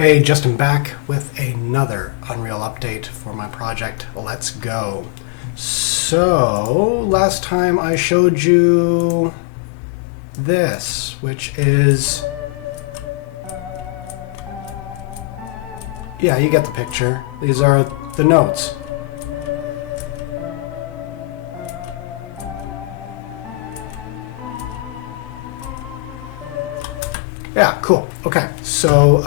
Hey, Justin back with another Unreal update for my project, Let's Go. So, last time I showed you this, which is... yeah, you get the picture. These are the notes. Yeah, cool. Okay, so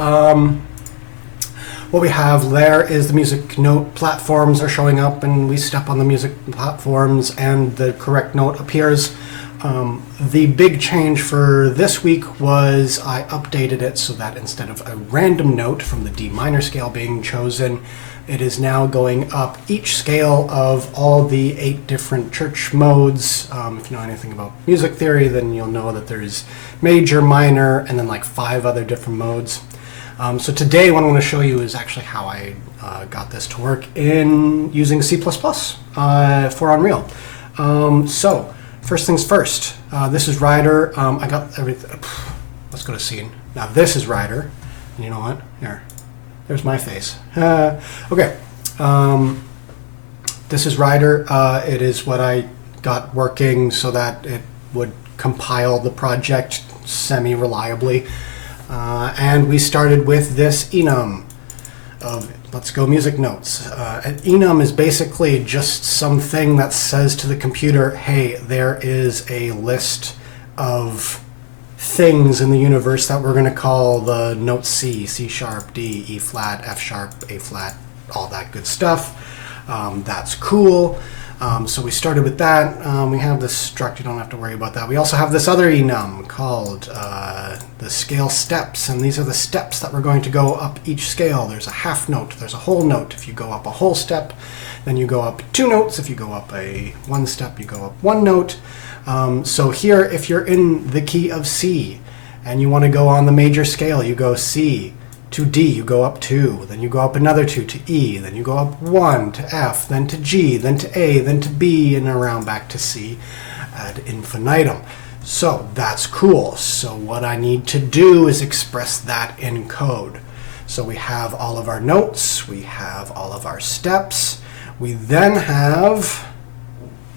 what we have there is the music note platforms are showing up, and we step on the music platforms and the correct note appears. The big change for this week was I updated it so that instead of a random note from the D minor scale being chosen, it is now going up each scale of all the 8 different church modes. If you know anything about music theory, then you'll know that there's major, minor, and then like 5 other different modes. So today what I want to show you is actually how I got this to work in using C++ for Unreal. So first things first, this is Rider. I got everything. Let's go to scene. Now this is Rider. And you know what? Here. There's my face. Okay. This is Rider. It is what I got working so that it would compile the project semi-reliably. And we started with this enum of Let's Go music notes. An enum is basically just something that says to the computer, hey, there is a list of things in the universe that we're going to call the notes C, C sharp, D, E flat, F sharp, A flat, all that good stuff. That's cool. So we started with that. We have this struct, you don't have to worry about that. We also have this other enum called the scale steps, and these are the steps that we're going to go up each scale. There's a half note, there's a whole note. If you go up a whole step, then you go up 2 notes. If you go up a 1 step, you go up 1 note. So here, if you're in the key of C and you want to go on the major scale, you go C to D, you go up 2, then you go up another 2 to E, then you go up 1 to F, then to G, then to A, then to B, and around back to C ad infinitum. So that's cool. So what I need to do is express that in code. So we have all of our notes, we have all of our steps, we then have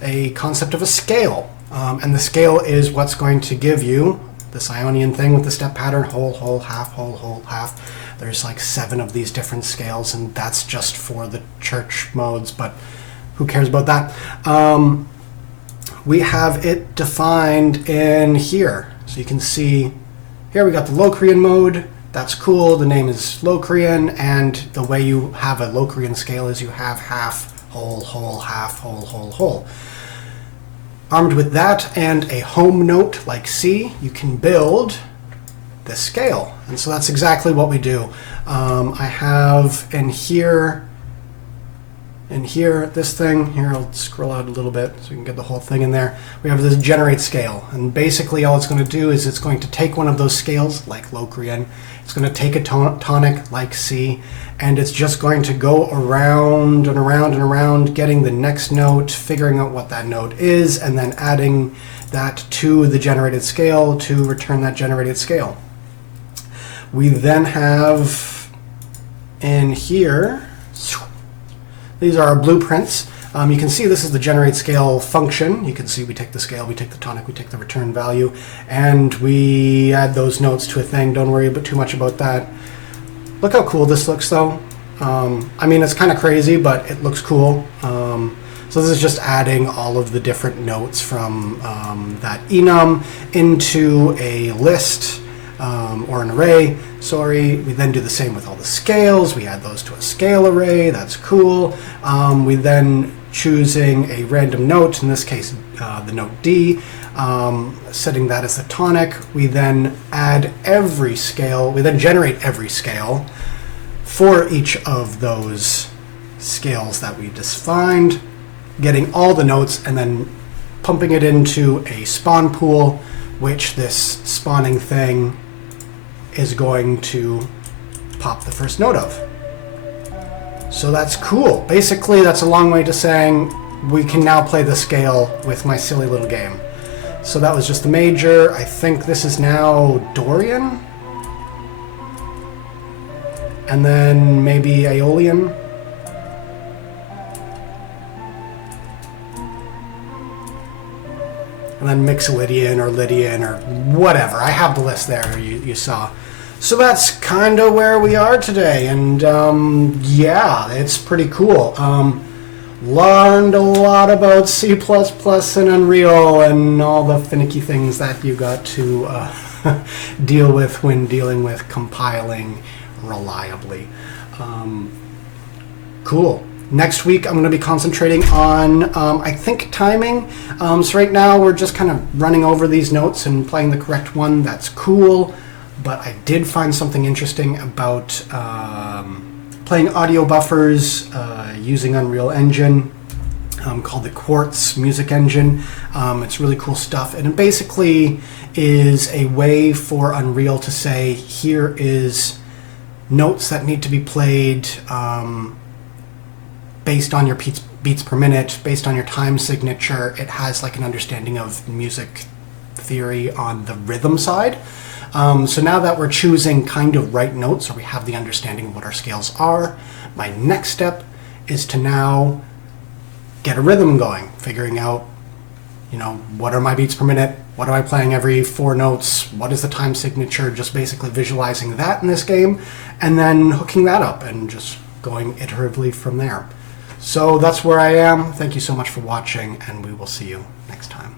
a concept of a scale. And the scale is what's going to give you this Ionian thing with the step pattern, whole, whole, half, whole, whole, half. There's like 7 of these different scales, and that's just for the church modes, but who cares about that? We have it defined in here. So you can see here we got the Locrian mode. That's cool. The name is Locrian, and the way you have a Locrian scale is you have half, whole, whole, half, whole, whole, whole. Armed with that and a home note like C, you can build this scale. And so that's exactly what we do. I have in here, this thing, here I'll scroll out a little bit so you can get the whole thing in there. We have this generate scale, and basically all it's going to do is it's going to take one of those scales like Locrian, it's going to take a tonic like C, and it's just going to go around and around and around, getting the next note, figuring out what that note is, and then adding that to the generated scale to return that generated scale. We then have in here, these are our blueprints. You can see this is the generate scale function. You can see we take the scale, we take the tonic, we take the return value, and we add those notes to a thing. Don't worry too much about that. Look how cool this looks though. I mean, it's kind of crazy, but it looks cool. So this is just adding all of the different notes from that enum into a list or an array. Sorry. We then do the same with all the scales. We add those to a scale array. That's cool. We then choosing a random note, in this case the note D, setting that as the tonic. We then add every scale, we then generate every scale for each of those scales that we defined, getting all the notes and then pumping it into a spawn pool, which this spawning thing is going to pop the first note of. So that's cool. Basically, that's a long way to saying we can now play the scale with my silly little game. So that was just the major. I think this is now Dorian. and then maybe Aeolian. And then Mixolydian or Lydian or whatever. I have the list there you saw. So that's kind of where we are today. And yeah, it's pretty cool. Learned a lot about C++ and Unreal and all the finicky things that you got to deal with when dealing with compiling reliably. Cool. Next week, I'm going to be concentrating on, I think, timing. So right now, we're just kind of running over these notes and playing the correct one. That's cool. But I did find something interesting about playing audio buffers using Unreal Engine called the Quartz music engine. It's really cool stuff. And it basically is a way for Unreal to say, here is notes that need to be played based on your beats per minute, based on your time signature. It has like an understanding of music theory on the rhythm side. So now that we're choosing kind of right notes, or we have the understanding of what our scales are, my next step is to now get a rhythm going, figuring out, you know, what are my beats per minute, what am I playing every 4 notes, what is the time signature, just basically visualizing that in this game, and then hooking that up and just going iteratively from there. So that's where I am. Thank you so much for watching, and we will see you next time.